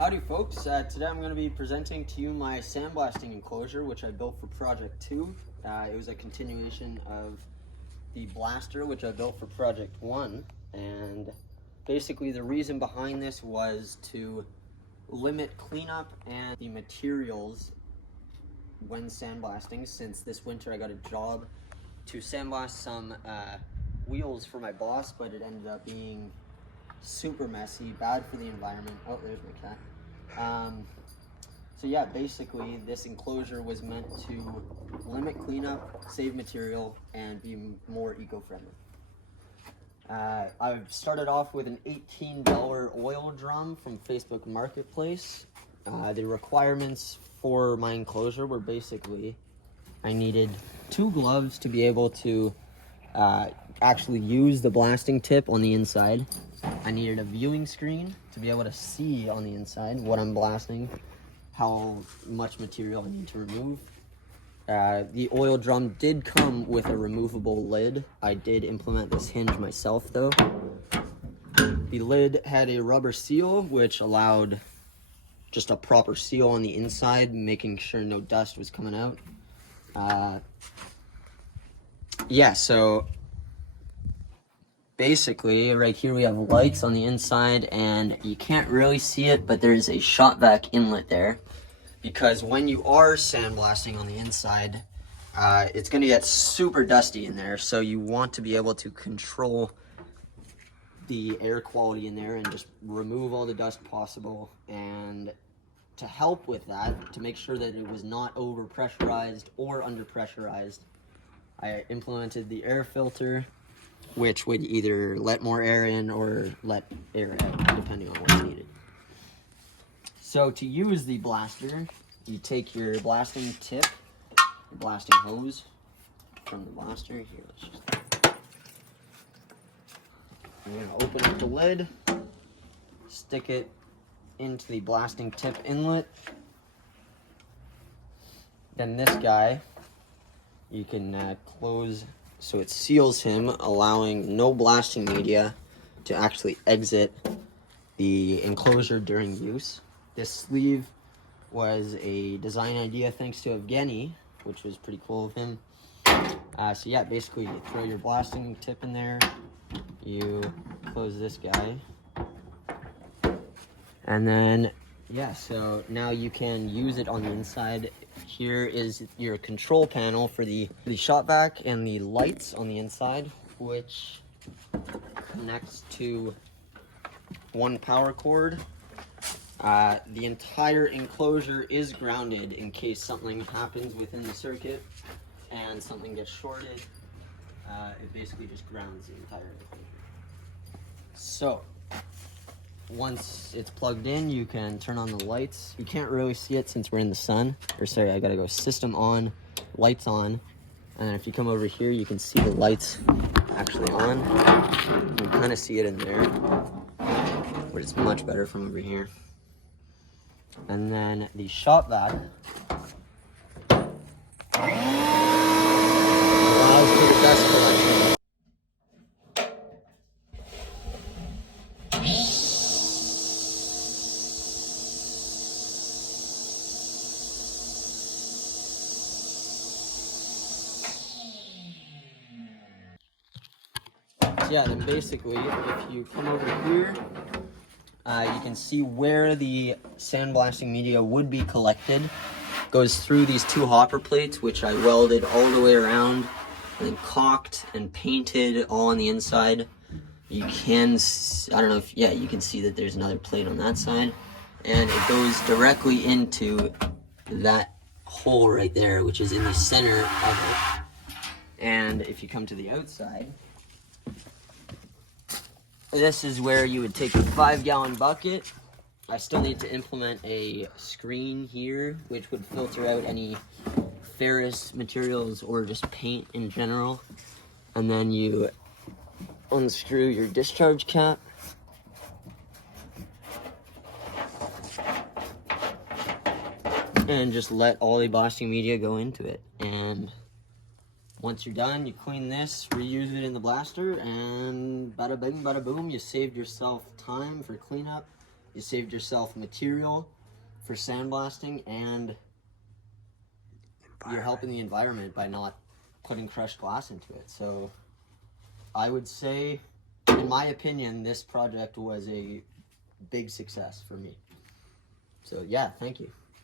Howdy folks, today I'm going to be presenting to you my sandblasting enclosure which I built for Project 2. It was a continuation of the blaster which I built for Project 1, and basically the reason behind this was to limit cleanup and the materials when sandblasting, since this winter I got a job to sandblast some wheels for my boss, but it ended up being super messy, bad for the environment. Oh, there's my cat. So yeah, basically this enclosure was meant to limit cleanup, save material, and be more eco-friendly. I've started off with an $18 oil drum from Facebook Marketplace. The requirements for my enclosure were basically I needed 2 gloves to be able to actually use the blasting tip on the inside. I needed a viewing screen to be able to see on the inside what I'm blasting, how much material I need to remove. The oil drum did come with a removable lid. I did implement this hinge myself though. The lid had a rubber seal which allowed just a proper seal on the inside, making sure no dust was coming out. Yeah, so basically right here we have lights on the inside, and you can't really see it, but there's a shot vac inlet there, because when you are sandblasting on the inside, it's going to get super dusty in there, so you want to be able to control the air quality in there and just remove all the dust possible. And to help with that, to make sure that it was not over pressurized or under pressurized, I implemented the air filter, which would either let more air in or let air out, depending on what's needed. So to use the blaster, you take your blasting tip, your blasting hose from the blaster. Here, let's just... I'm going to open up the lid, stick it into the blasting tip inlet. Then this guy, you can close so it seals him, allowing no blasting media to actually exit the enclosure during use. This sleeve was a design idea thanks to Evgeny, which was pretty cool of him. So yeah, basically you throw your blasting tip in there, you close this guy, and then yeah, so now you can use it on the inside. Here is your control panel for the shot vac and the lights on the inside, which connects to one power cord. The entire enclosure is grounded in case something happens within the circuit and something gets shorted. It basically just grounds the entire enclosure. So once it's plugged in, you can turn on the lights. You can't really see it since we're in the sun. Or sorry, I gotta go system on, lights on. And then if you come over here, you can see the lights actually on. You can kind of see it in there, but it's much better from over here. And then the shot vac allows for the dust collection. Yeah, then basically, if you come over here, you can see where the sandblasting media would be collected. It goes through these 2 hopper plates, which I welded all the way around, and then caulked and painted all on the inside. You can, I don't know if, yeah, you can see that there's another plate on that side, and it goes directly into that hole right there, which is in the center of it. And if you come to the outside, this is where you would take a 5-gallon bucket. I still need to implement a screen here, which would filter out any ferrous materials or just paint in general. And then you unscrew your discharge cap. And just let all the blasting media go into it. And once you're done, you clean this, reuse it in the blaster, and bada bing, bada boom, you saved yourself time for cleanup, you saved yourself material for sandblasting, and you're helping the environment by not putting crushed glass into it. So I would say, in my opinion, this project was a big success for me. So yeah, thank you.